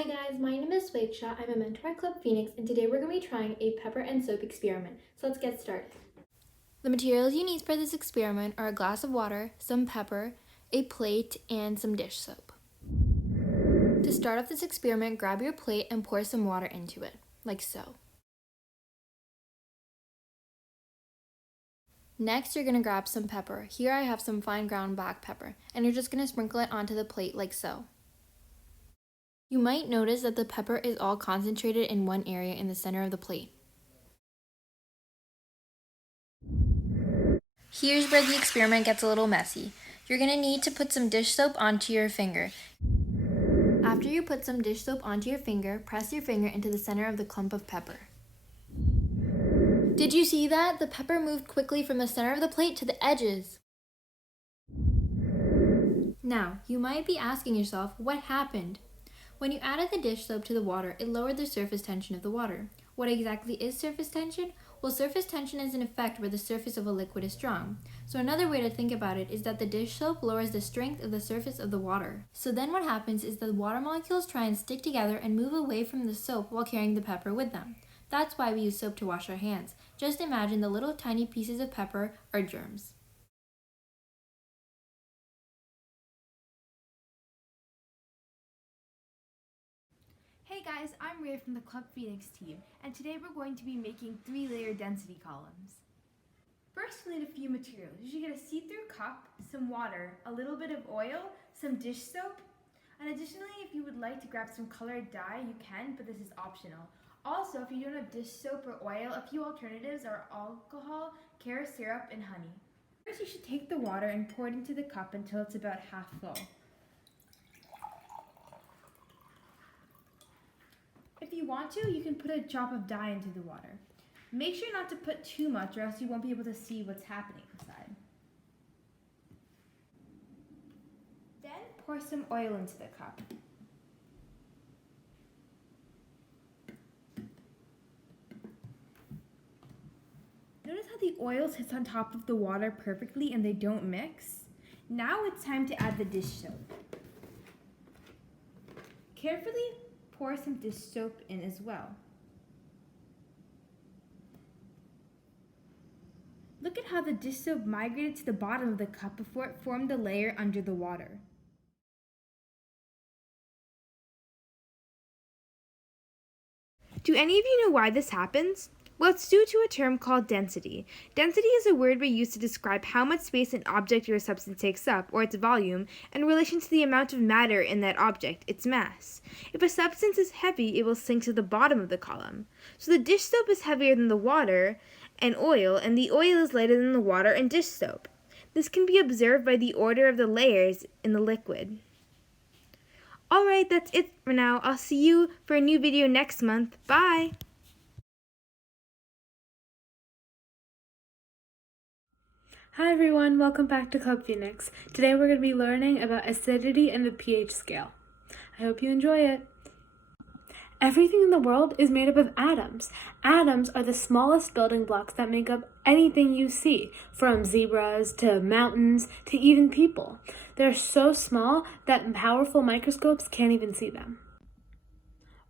Hi guys, my name is Swaksha. I'm a mentor at Club Phoenix, and today we're going to be trying a pepper and soap experiment. So let's get started. The materials you need for this experiment are a glass of water, some pepper, a plate, and some dish soap. To start off this experiment, grab your plate and pour some water into it, like so. Next, you're going to grab some pepper. Here I have some fine ground black pepper, and you're just going to sprinkle it onto the plate like so. You might notice that the pepper is all concentrated in one area in the center of the plate. Here's where the experiment gets a little messy. You're going to need to put some dish soap onto your finger. After you put some dish soap onto your finger, press your finger into the center of the clump of pepper. Did you see that? The pepper moved quickly from the center of the plate to the edges. Now, you might be asking yourself, what happened? When you added the dish soap to the water, it lowered the surface tension of the water. What exactly is surface tension? Well, surface tension is an effect where the surface of a liquid is strong. So another way to think about it is that the dish soap lowers the strength of the surface of the water. So then what happens is the water molecules try and stick together and move away from the soap while carrying the pepper with them. That's why we use soap to wash our hands. Just imagine the little tiny pieces of pepper are germs. Hey guys, I'm Ray from the Club Phoenix team, and today we're going to be making 3-layer density columns. First, you'll need a few materials. You should get a see-through cup, some water, a little bit of oil, some dish soap, and additionally, if you would like to grab some colored dye, you can, but this is optional. Also, if you don't have dish soap or oil, a few alternatives are alcohol, carrot syrup, and honey. First, you should take the water and pour it into the cup until it's about half full. If you want to, you can put a drop of dye into the water. Make sure not to put too much or else you won't be able to see what's happening inside. Then pour some oil into the cup. Notice how the oil sits on top of the water perfectly and they don't mix? Now it's time to add the dish soap. Carefully pour some dish soap in as well. Look at how the dish soap migrated to the bottom of the cup before it formed a layer under the water. Do any of you know why this happens? Well, it's due to a term called density. Density is a word we use to describe how much space an object or a substance takes up, or its volume, in relation to the amount of matter in that object, its mass. If a substance is heavy, it will sink to the bottom of the column. So the dish soap is heavier than the water and the oil is lighter than the water and dish soap. This can be observed by the order of the layers in the liquid. Alright, that's it for now. I'll see you for a new video next month. Bye! Hi everyone, welcome back to Club Phoenix. Today we're going to be learning about acidity and the pH scale. I hope you enjoy it. Everything in the world is made up of atoms. Atoms are the smallest building blocks that make up anything you see, from zebras to mountains to even people. They're so small that powerful microscopes can't even see them.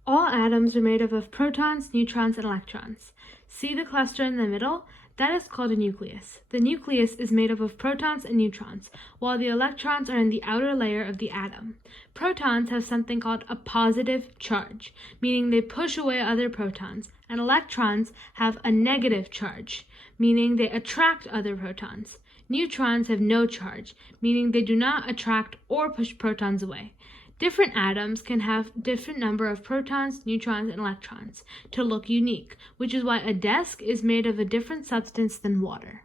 All atoms are made up of protons, neutrons, and electrons. See the cluster in the middle? That is called a nucleus. The nucleus is made up of protons and neutrons, while the electrons are in the outer layer of the atom. Protons have something called a positive charge, meaning they push away other protons, and electrons have a negative charge, meaning they attract other protons. Neutrons have no charge, meaning they do not attract or push protons away. Different atoms can have different number of protons, neutrons, and electrons to look unique, which is why a desk is made of a different substance than water.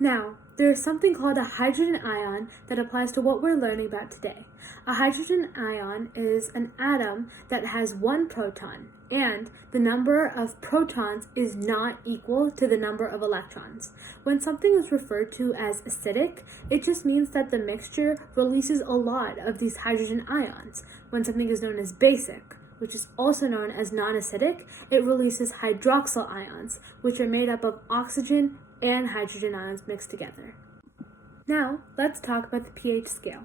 Now, there is something called a hydrogen ion that applies to what we're learning about today. A hydrogen ion is an atom that has one proton, and the number of protons is not equal to the number of electrons. When something is referred to as acidic, it just means that the mixture releases a lot of these hydrogen ions. When something is known as basic, which is also known as non-acidic, it releases hydroxyl ions, which are made up of oxygen and hydrogen ions mixed together. Now, let's talk about the pH scale.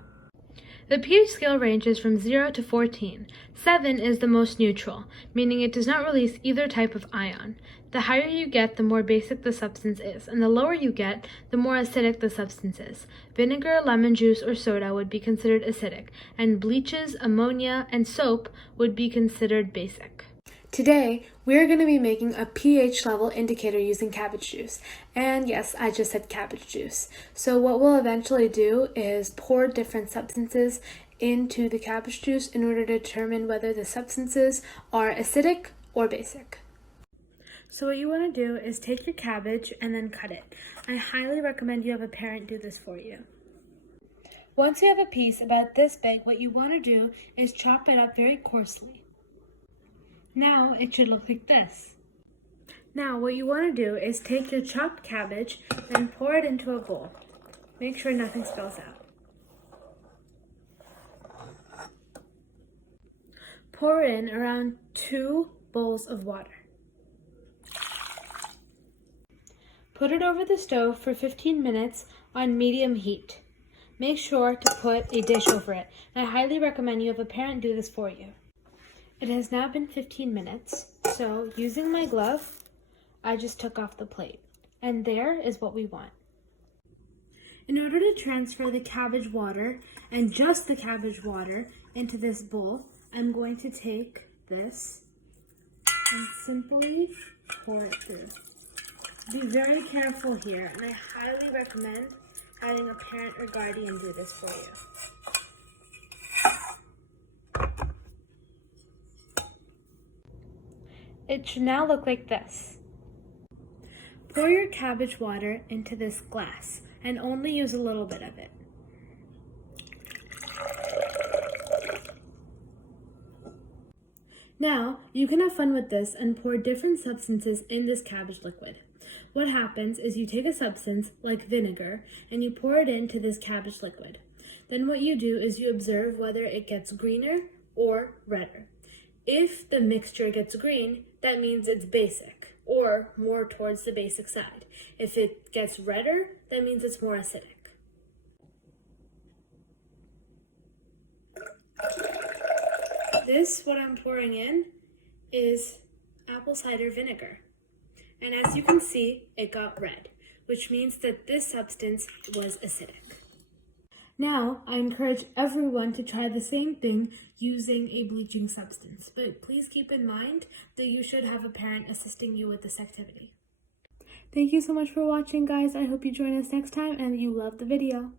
The pH scale ranges from 0 to 14. 7 is the most neutral, meaning it does not release either type of ion. The higher you get, the more basic the substance is, and the lower you get, the more acidic the substance is. Vinegar, lemon juice, or soda would be considered acidic, and bleaches, ammonia, and soap would be considered basic. Today, we're going to be making a pH level indicator using cabbage juice. And yes, I just said cabbage juice. So what we'll eventually do is pour different substances into the cabbage juice in order to determine whether the substances are acidic or basic. So what you want to do is take your cabbage and then cut it. I highly recommend you have a parent do this for you. Once you have a piece about this big, what you want to do is chop it up very coarsely. Now it should look like this. Now what you want to do is take your chopped cabbage and pour it into a bowl. Make sure nothing spills out. Pour in around 2 bowls of water. Put it over the stove for 15 minutes on medium heat. Make sure to put a dish over it, and I highly recommend you have a parent do this for you. It has now been 15 minutes, so using my glove, I just took off the plate. And there is what we want. In order to transfer the cabbage water, and just the cabbage water, into this bowl, I'm going to take this and simply pour it through. Be very careful here, and I highly recommend having a parent or guardian do this for you. It should now look like this. Pour your cabbage water into this glass and only use a little bit of it. Now, you can have fun with this and pour different substances in this cabbage liquid. What happens is you take a substance, like vinegar, and you pour it into this cabbage liquid. Then what you do is you observe whether it gets greener or redder. If the mixture gets green, that means it's basic, or more towards the basic side. If it gets redder, that means it's more acidic. This, what I'm pouring in, is apple cider vinegar. And as you can see, it got red, which means that this substance was acidic. Now, I encourage everyone to try the same thing using a bleaching substance, but please keep in mind that you should have a parent assisting you with this activity. Thank you so much for watching, guys. I hope you join us next time and you love the video.